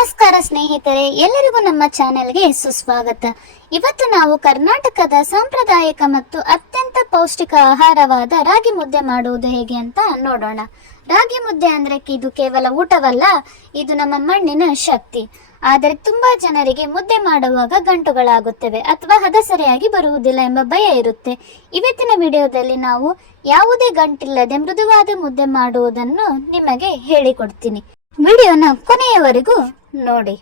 ನಮಸ್ಕಾರ ಸ್ನೇಹಿತರೆ, ಎಲ್ಲರಿಗೂ ನಮ್ಮ ಚಾನೆಲ್ಗೆ ಸುಸ್ವಾಗತ. ಇವತ್ತು ನಾವು ಕರ್ನಾಟಕದ ಸಾಂಪ್ರದಾಯಿಕ ಮತ್ತು ಅತ್ಯಂತ ಪೌಷ್ಟಿಕ ಆಹಾರವಾದ ರಾಗಿ ಮುದ್ದೆ ಮಾಡುವುದು ಹೇಗೆ ಅಂತ ನೋಡೋಣ. ರಾಗಿ ಮುದ್ದೆ ಅಂದ್ರೆ ಇದು ಕೇವಲ ಊಟವಲ್ಲ, ಇದು ನಮ್ಮ ಮಣ್ಣಿನ ಶಕ್ತಿ. ಆದರೆ ತುಂಬಾ ಜನರಿಗೆ ಮುದ್ದೆ ಮಾಡುವಾಗ ಗಂಟುಗಳಾಗುತ್ತವೆ ಅಥವಾ ಹದ ಸರಿಯಾಗಿ ಬರುವುದಿಲ್ಲ ಎಂಬ ಭಯ ಇರುತ್ತೆ. ಇವತ್ತಿನ ವಿಡಿಯೋದಲ್ಲಿ ನಾವು ಯಾವುದೇ ಗಂಟಿಲ್ಲದೆ ಮೃದುವಾದ ಮುದ್ದೆ ಮಾಡುವುದನ್ನು ನಿಮಗೆ ಹೇಳಿಕೊಡ್ತೀನಿ. ವಿಡಿಯೋನ ಕೊನೆಯವರೆಗೂ ನೋಡಿ.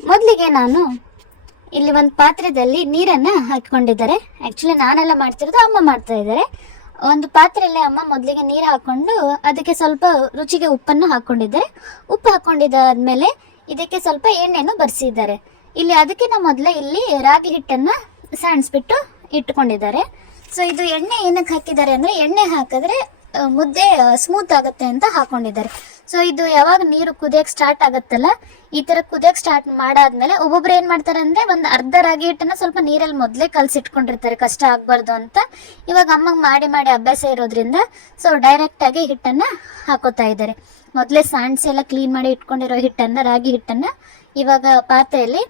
ಮೊದಲಿಗೆ ನಾನು ಇಲ್ಲಿ ಒಂದು ಪಾತ್ರೆದಲ್ಲಿ ನೀರನ್ನು ಹಾಕಿಕೊಂಡಿದ್ದಾರೆ. ಆ್ಯಕ್ಚುಲಿ ನಾನೆಲ್ಲ ಮಾಡ್ತಿರೋದು ಅಮ್ಮ ಮಾಡ್ತಾ ಇದ್ದಾರೆ. ಒಂದು ಪಾತ್ರೆಯಲ್ಲಿ ಅಮ್ಮ ಮೊದಲಿಗೆ ನೀರು ಹಾಕ್ಕೊಂಡು ಅದಕ್ಕೆ ಸ್ವಲ್ಪ ರುಚಿಗೆ ಉಪ್ಪನ್ನು ಹಾಕೊಂಡಿದ್ದಾರೆ. ಉಪ್ಪು ಹಾಕೊಂಡಿದ್ದಾದ್ಮೇಲೆ ಇದಕ್ಕೆ ಸ್ವಲ್ಪ ಎಣ್ಣೆಯನ್ನು ಬರ್ಸಿದ್ದಾರೆ. ಇಲ್ಲಿ ಅದಕ್ಕಿಂತ ಮೊದಲೇ ಇಲ್ಲಿ ರಾಗಿ ಹಿಟ್ಟನ್ನು ಸಾಣಿಸ್ಬಿಟ್ಟು ಇಟ್ಕೊಂಡಿದ್ದಾರೆ. ಸೊ ಇದು ಎಣ್ಣೆ ಏನಕ್ಕೆ ಹಾಕಿದ್ದಾರೆ ಅಂದರೆ ಎಣ್ಣೆ ಹಾಕಿದ್ರೆ ಮುದ್ದೆ ಸ್ಮೂತ್ ಆಗುತ್ತೆ ಅಂತ ಹಾಕೊಂಡಿದ್ದಾರೆ. ಸೊ ಇದು ಯಾವಾಗ ನೀರು ಕುದಿಯಕ್ಕೆ ಸ್ಟಾರ್ಟ್ ಆಗುತ್ತಲ್ಲ, ಈ ತರ ಕುದಿಯಕ್ಕೆ ಸ್ಟಾರ್ಟ್ ಮಾಡಾದ್ಮೇಲೆ ಒಬ್ಬೊಬ್ರು ಏನು ಮಾಡ್ತಾರೆ ಅಂದರೆ ಒಂದು ಅರ್ಧ ರಾಗಿ ಹಿಟ್ಟನ್ನು ಸ್ವಲ್ಪ ನೀರಲ್ಲಿ ಮೊದಲೇ ಕಲಸಿಟ್ಕೊಂಡಿರ್ತಾರೆ ಕಷ್ಟ ಆಗಬಾರ್ದು ಅಂತ. ಇವಾಗ ಅಮ್ಮಗೆ ಮಾಡಿ ಮಾಡಿ ಅಭ್ಯಾಸ ಇರೋದ್ರಿಂದ ಸೊ ಡೈರೆಕ್ಟ್ ಆಗಿ ಹಿಟ್ಟನ್ನ ಹಾಕೋತಾ ಇದ್ದಾರೆ. ಮೊದಲೇ ಸಾಣ್ಸಿ ಎಲ್ಲ ಕ್ಲೀನ್ ಮಾಡಿ ಇಟ್ಕೊಂಡಿರೋ ಹಿಟ್ಟನ್ನ, ರಾಗಿ ಹಿಟ್ಟನ್ನ ಇವಾಗ ಪಾತ್ರೆಯಲ್ಲಿ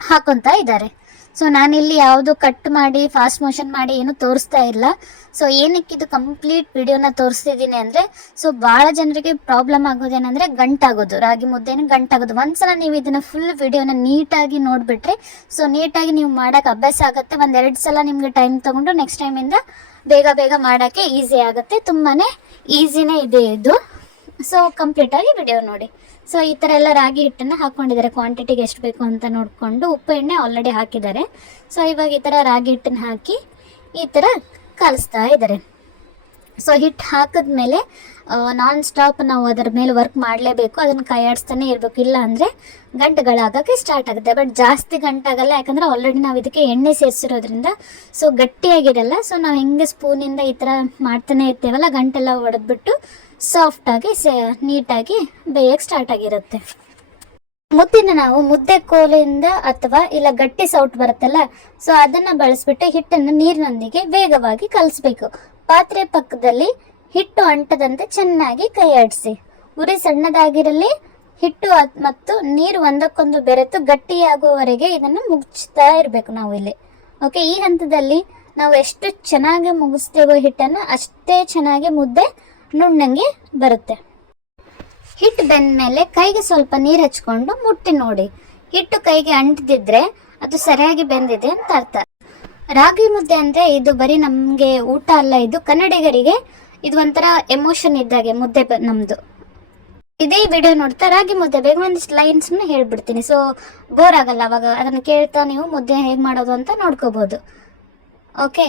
ಹಾಕೊಂತ ಇದ್ದಾರೆ. ಸೊ ನಾನಿಲ್ಲಿ ಯಾವುದು ಕಟ್ ಮಾಡಿ ಫಾಸ್ಟ್ ಮೋಷನ್ ಮಾಡಿ ಏನು ತೋರಿಸ್ತಾ ಇಲ್ಲ. ಸೊ ಏನಕ್ಕೆ ಇದು ಕಂಪ್ಲೀಟ್ ವಿಡಿಯೋನ ತೋರಿಸ್ತಿದ್ದೀನಿ ಅಂದರೆ ಸೊ ಭಾಳ ಜನರಿಗೆ ಪ್ರಾಬ್ಲಮ್ ಆಗೋದೇನೆಂದರೆ ಗಂಟಾಗೋದು. ರಾಗಿ ಮುದ್ದೆನ ಗಂಟಾಗೋದು. ಒಂದ್ಸಲ ನೀವು ಇದನ್ನ ಫುಲ್ ವಿಡಿಯೋನ ನೀಟಾಗಿ ನೋಡಿಬಿಟ್ರೆ ಸೊ ನೀಟಾಗಿ ನೀವು ಮಾಡೋಕೆ ಅಭ್ಯಾಸ ಆಗುತ್ತೆ. ಒಂದೆರಡು ಸಲ ನಿಮಗೆ ಟೈಮ್ ತೊಗೊಂಡು ನೆಕ್ಸ್ಟ್ ಟೈಮಿಂದ ಬೇಗ ಬೇಗ ಮಾಡೋಕ್ಕೆ ಈಸಿ ಆಗುತ್ತೆ. ತುಂಬಾ ಈಸಿನೇ ಇದೆ ಇದು. ಸೊ ಕಂಪ್ಲೀಟಾಗಿ ವಿಡಿಯೋ ನೋಡಿ. ಸೊ ಈ ಥರ ಎಲ್ಲ ರಾಗಿ ಹಿಟ್ಟನ್ನು ಹಾಕೊಂಡಿದ್ದಾರೆ. ಕ್ವಾಂಟಿಟಿಗೆ ಎಷ್ಟು ಬೇಕು ಅಂತ ನೋಡಿಕೊಂಡು ಉಪ್ಪು ಎಣ್ಣೆ ಆಲ್ರೆಡಿ ಹಾಕಿದ್ದಾರೆ. ಸೊ ಇವಾಗ ಈ ಥರ ರಾಗಿ ಹಿಟ್ಟನ್ನು ಹಾಕಿ ಈ ಥರ ಕಲಿಸ್ತಾ ಇದ್ದಾರೆ. ಸೊ ಹಿಟ್ಟು ಹಾಕಿದ್ಮೇಲೆ ನಾನ್ ಸ್ಟಾಪ್ ನಾವು ಅದರ ಮೇಲೆ ವರ್ಕ್ ಮಾಡಲೇಬೇಕು, ಅದನ್ನು ಕೈಯಾಡಿಸ್ತಾನೆ ಇರಬೇಕು. ಇಲ್ಲ ಅಂದರೆ ಗಂಟುಗಳಾಗಕ್ಕೆ ಸ್ಟಾರ್ಟ್ ಆಗುತ್ತೆ. ಬಟ್ ಜಾಸ್ತಿ ಗಂಟಾಗಲ್ಲ, ಯಾಕಂದರೆ ಆಲ್ರೆಡಿ ನಾವು ಇದಕ್ಕೆ ಎಣ್ಣೆ ಸೇರಿಸಿರೋದ್ರಿಂದ ಸೊ ಗಟ್ಟಿಯಾಗಿರಲ್ಲ. ಸೊ ನಾವು ಹೆಂಗೆ ಸ್ಪೂನಿಂದ ಈ ಥರ ಮಾಡ್ತಾನೆ ಇರ್ತೇವಲ್ಲ, ಗಂಟೆಲ್ಲ ಒಡೆದ್ಬಿಟ್ಟು ಸಾಫ್ಟಾಗಿ ಸೇ, ನೀಟಾಗಿ ಬೇಯಕ್ಕೆ ಸ್ಟಾರ್ಟ್ ಆಗಿರುತ್ತೆ. ಮುದ್ದಿನ ನಾವು ಮುದ್ದೆ ಕೋಲಿಂದ ಅಥವಾ ಇಲ್ಲ ಗಟ್ಟಿ ಸೌಟ್ ಬರುತ್ತಲ್ಲ ಸೊ ಅದನ್ನ ಬಳಸ್ಬಿಟ್ಟು ಹಿಟ್ಟನ್ನು ನೀರಿನೊಂದಿಗೆ ವೇಗವಾಗಿ ಕಲಿಸ್ಬೇಕು. ಪಾತ್ರೆ ಪಕ್ಕದಲ್ಲಿ ಹಿಟ್ಟು ಅಂಟದಂತೆ ಚೆನ್ನಾಗಿ ಕೈಯಾಡಿಸಿ ಉರಿ ಸಣ್ಣದಾಗಿರಲಿ, ಹಿಟ್ಟು ಮತ್ತು ನೀರು ಒಂದಕ್ಕೊಂದು ಬೆರೆತು ಗಟ್ಟಿಯಾಗುವವರೆಗೆ ಇದನ್ನು ಮುಗಿಸ್ತಾ ಇರಬೇಕು ನಾವು ಇಲ್ಲಿ. ಓಕೆ, ಈ ಹಂತದಲ್ಲಿ ನಾವು ಎಷ್ಟು ಚೆನ್ನಾಗಿ ಮುಗಿಸ್ತೇವೋ ಹಿಟ್ಟನ್ನು ಅಷ್ಟೇ ಚೆನ್ನಾಗಿ ಮುದ್ದೆ ನುಣ್ಣಂಗೆ ಬರುತ್ತೆ. ಹಿಟ್ಟು ಬೆಂದ ಮೇಲೆ ಕೈಗೆ ಸ್ವಲ್ಪ ನೀರು ಹಚ್ಕೊಂಡು ಮುಟ್ಟಿ ನೋಡಿ. ಹಿಟ್ಟು ಕೈಗೆ ಅಂಟದಿದ್ರೆ ಅದು ಸರಿಯಾಗಿ ಬೆಂದಿದೆ ಅಂತ ಅರ್ಥ. ರಾಗಿ ಮುದ್ದೆ ಅಂದ್ರೆ ಇದು ಬರೀ ನಮ್ಗೆ ಊಟ ಅಲ್ಲ, ಇದು ಕನ್ನಡಿಗರಿಗೆ ಇದು ಒಂಥರ ಎಮೋಷನ್ ಇದ್ದಾಗೆ ಮುದ್ದೆ ನಮ್ಮದು ಇದೇ ವಿಡಿಯೋ ನೋಡ್ತಾ ರಾಗಿ ಮುದ್ದೆ, ಬೇಗ ಒಂದಿಷ್ಟು ಲೈನ್ಸ್ ಹೇಳ್ಬಿಡ್ತೀನಿ. ಸೊ ಬೋರ್ ಆಗಲ್ಲ ಅವಾಗ. ಅದನ್ನ ಕೇಳ್ತಾ ನೀವು ಮುದ್ದೆ ಹೇಗೆ ಮಾಡೋದು ಅಂತ ನೋಡ್ಕೋಬಹುದು ಓಕೆ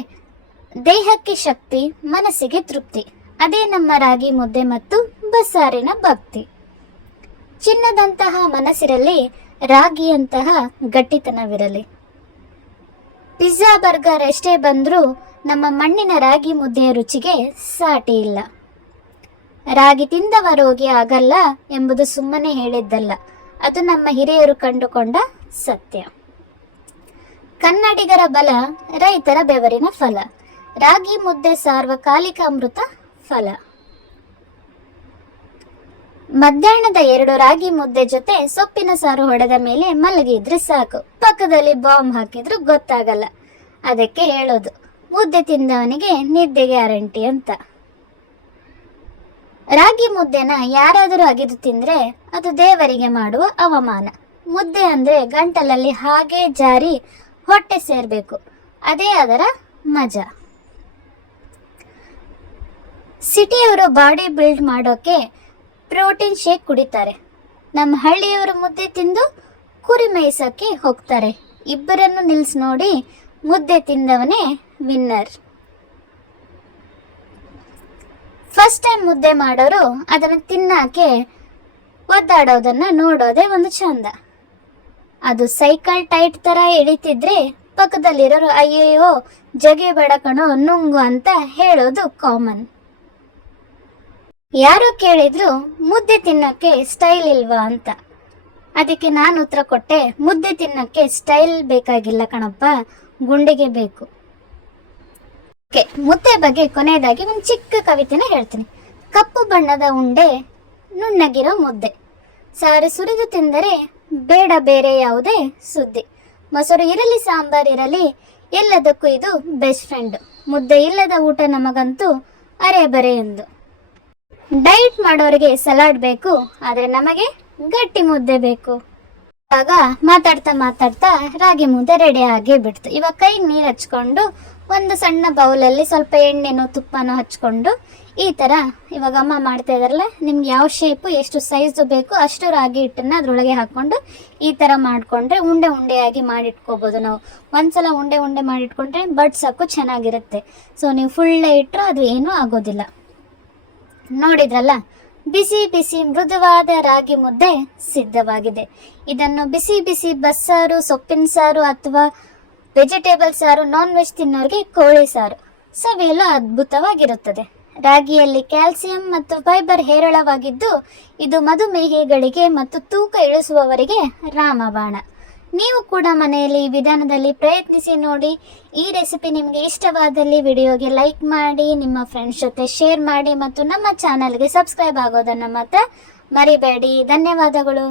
ದೇಹಕ್ಕೆ ಶಕ್ತಿ, ಮನಸ್ಸಿಗೆ ತೃಪ್ತಿ. ಅದೇ ನಮ್ಮ ರಾಗಿ ಮುದ್ದೆ ಮತ್ತು ಬಸ್ಸಾರಿನ ಭಕ್ತಿ. ಚಿನ್ನದಂತಹ ಮನಸ್ಸಿರಲಿ, ರಾಗಿಯಂತಹ ಗಟ್ಟಿತನವಿರಲಿ. ಪಿಜ್ಜಾ ಬರ್ಗರ್ ಎಷ್ಟೇ ಬಂದರೂ ನಮ್ಮ ಮಣ್ಣಿನ ರಾಗಿ ಮುದ್ದೆಯ ರುಚಿಗೆ ಸಾಟಿ ಇಲ್ಲ. ರಾಗಿ ತಿಂದವ ರೋಗಿ ಆಗಲ್ಲ ಎಂಬುದು ಸುಮ್ಮನೆ ಹೇಳಿದ್ದಲ್ಲ. ಅದು ನಮ್ಮ ಹಿರಿಯರು ಕಂಡುಕೊಂಡ ಸತ್ಯ. ಕನ್ನಡಿಗರ ಬಲ, ರೈತರ ಬೆವರಿನ ಫಲ. ರಾಗಿ ಮುದ್ದೆ ಸಾರ್ವಕಾಲಿಕ ಅಮೃತ ಫಲ. ಮಧ್ಯಾಹ್ನದ ಎರಡು ರಾಗಿ ಮುದ್ದೆ ಜೊತೆ ಸೊಪ್ಪಿನ ಸಾರು ಹೊಡೆದ ಮೇಲೆ ಮಲಗಿದ್ರೆ ಸಾಕು. ಪಕ್ಕದಲ್ಲಿ ಬಾಂಬ್ ಹಾಕಿದ್ರು ಗೊತ್ತಾಗಲ್ಲ. ಅದಕ್ಕೆ ಹೇಳೋದು ಮುದ್ದೆ ತಿಂದವನಿಗೆ ನಿದ್ದೆ ಗ್ಯಾರಂಟಿ ಅಂತ. ರಾಗಿ ಮುದ್ದೆನ ಯಾರಾದರೂ ಅಗಿದು ತಿಂದ್ರೆ ಅದು ದೇವರಿಗೆ ಮಾಡುವ ಅವಮಾನ. ಮುದ್ದೆ ಅಂದ್ರೆ ಗಂಟಲಲ್ಲಿ ಹಾಗೆ ಜಾರಿ ಹೊಟ್ಟೆ ಸೇರ್ಬೇಕು. ಅದೇ ಅದರ ಮಜಾ. ಸಿಟಿಯವರು ಬಾಡಿ ಬಿಲ್ಡ್ ಮಾಡೋಕೆ ಪ್ರೋಟೀನ್ ಶೇಕ್ ಕುಡಿತಾರೆ. ನಮ್ಮ ಹಳ್ಳಿಯವರು ಮುದ್ದೆ ತಿಂದು ಕುರಿ ಮೇಯಿಸೋಕೆ ಹೋಗ್ತಾರೆ. ಇಬ್ಬರನ್ನು ನಿಲ್ಸಿ ನೋಡಿ ಮುದ್ದೆ ತಿಂದವನೇ ವಿನ್ನರ್ ಫಸ್ಟ್ ಟೈಮ್ ಮುದ್ದೆ ಮಾಡೋರು ಅದನ್ನು ತಿನ್ನಾಕೆ ಒದ್ದಾಡೋದನ್ನ ನೋಡೋದೇ ಒಂದು ಚಂದ. ಅದು ಸೈಕಲ್ ಟೈಟ್ ತರ ಎಳಿತಿದ್ರೆ ಪಕ್ಕದಲ್ಲಿರೋರು, ಅಯ್ಯಯ್ಯೋ, ಜಗೆ ಬಡಕಣೋ ನುಂಗು ಅಂತ ಹೇಳೋದು ಕಾಮನ್ ಯಾರು ಕೇಳಿದ್ರು ಮುದ್ದೆ ತಿನ್ನಕ್ಕೆ ಸ್ಟೈಲ್ ಇಲ್ವಾ ಅಂತ. ಅದಕ್ಕೆ ನಾನು ಉತ್ತರ ಕೊಟ್ಟೆ, ಮುದ್ದೆ ತಿನ್ನಕ್ಕೆ ಸ್ಟೈಲ್ ಬೇಕಾಗಿಲ್ಲ ಕಣಪ್ಪ, ಗುಂಡಿಗೆ ಬೇಕು. ಓಕೆ, ಮುದ್ದೆ ಬಗ್ಗೆ ಕೊನೆಯದಾಗಿ ಒಂದು ಚಿಕ್ಕ ಕವಿತೆನ ಹೇಳ್ತೀನಿ. ಕಪ್ಪು ಬಣ್ಣದ ಉಂಡೆ, ನುಣ್ಣಗಿರೋ ಮುದ್ದೆ. ಸಾರು ಸುರಿದು ತಿಂದರೆ ಬೇಡ ಬೇರೆ ಯಾವುದೇ ಸುದ್ದಿ. ಮೊಸರು ಇರಲಿ, ಸಾಂಬಾರ್ ಇರಲಿ, ಎಲ್ಲದಕ್ಕೂ ಇದು ಬೆಸ್ಟ್ ಫ್ರೆಂಡ್ ಮುದ್ದೆ ಇಲ್ಲದ ಊಟ ನಮಗಂತೂ ಅರೆ ಬರೆ ಎಂದು. ಡಯಟ್ ಮಾಡೋರಿಗೆ ಸಲಾಡ್ ಬೇಕು, ಆದರೆ ನಮಗೆ ಗಟ್ಟಿ ಮುದ್ದೆ ಬೇಕು. ಆಗ ಮಾತಾಡ್ತಾ ಮಾತಾಡ್ತಾ ರಾಗಿ ಮುದ್ದೆ ರೆಡಿ ಆಗೇ ಬಿಡ್ತು. ಇವಾಗ ಕೈ ನೀರು ಹಚ್ಕೊಂಡು ಒಂದು ಸಣ್ಣ ಬೌಲಲ್ಲಿ ಸ್ವಲ್ಪ ಎಣ್ಣೆನೋ ತುಪ್ಪನೋ ಹಚ್ಕೊಂಡು ಈ ಥರ ಇವಾಗ ಅಮ್ಮ ಮಾಡ್ತಾ ಇದಾರಲ್ಲ, ನಿಮ್ಗೆ ಯಾವ ಶೇಪು ಎಷ್ಟು ಸೈಜು ಬೇಕು ಅಷ್ಟು ರಾಗಿ ಹಿಟ್ಟನ್ನ ಅದ್ರೊಳಗೆ ಹಾಕ್ಕೊಂಡು ಈ ಥರ ಮಾಡಿಕೊಂಡ್ರೆ ಉಂಡೆ ಉಂಡೆಯಾಗಿ ಮಾಡಿಟ್ಕೋಬೋದು ನಾವು. ಒಂದ್ಸಲ ಉಂಡೆ ಉಂಡೆ ಮಾಡಿಟ್ಕೊಂಡ್ರೆ ಬಡ್ಸೋಕ್ಕೂ ಚೆನ್ನಾಗಿರುತ್ತೆ. ಸೊ ನೀವು ಫುಲ್ಲೇ ಇಟ್ಟರೂ ಅದು ಏನೂ ಆಗೋದಿಲ್ಲ. ನೋಡಿದ್ರಲ್ಲ ಬಿಸಿ ಬಿಸಿ ಮೃದುವಾದ ರಾಗಿ ಮುದ್ದೆ ಸಿದ್ಧವಾಗಿದೆ. ಇದನ್ನು ಬಿಸಿ ಬಿಸಿ ಬಸ್ಸಾರು ಸೊಪ್ಪಿನ ಸಾರು ಅಥವಾ ವೆಜಿಟೇಬಲ್ ಸಾರು ನಾನ್ ವೆಜ್ ತಿನ್ನೋರಿಗೆ ಕೋಳಿ ಸಾರು. ಸವಿಯಲು ಅದ್ಭುತವಾಗಿರುತ್ತದೆ. ರಾಗಿಯಲ್ಲಿ ಕ್ಯಾಲ್ಸಿಯಂ ಮತ್ತು ಫೈಬರ್ ಹೇರಳವಾಗಿದ್ದು, ಇದು ಮಧುಮೇಹಿಗಳಿಗೆ ಮತ್ತು ತೂಕ ಇಳಿಸುವವರಿಗೆ ರಾಮಬಾಣ. ನೀವು ಕೂಡ ಮನೆಯಲ್ಲಿ ಈ ವಿಧಾನದಲ್ಲಿ ಪ್ರಯತ್ನಿಸಿ ನೋಡಿ. ಈ ರೆಸಿಪಿ ನಿಮಗೆ ಇಷ್ಟವಾದಲ್ಲಿ ವಿಡಿಯೋಗೆ ಲೈಕ್ ಮಾಡಿ, ನಿಮ್ಮ ಫ್ರೆಂಡ್ಸ್ ಜೊತೆ ಶೇರ್ ಮಾಡಿ ಮತ್ತು ನಮ್ಮ ಚಾನಲ್ಗೆ ಸಬ್ಸ್ಕ್ರೈಬ್ ಆಗೋದನ್ನು ಮಾತ್ರ ಮರಿಬೇಡಿ. ಧನ್ಯವಾದಗಳು.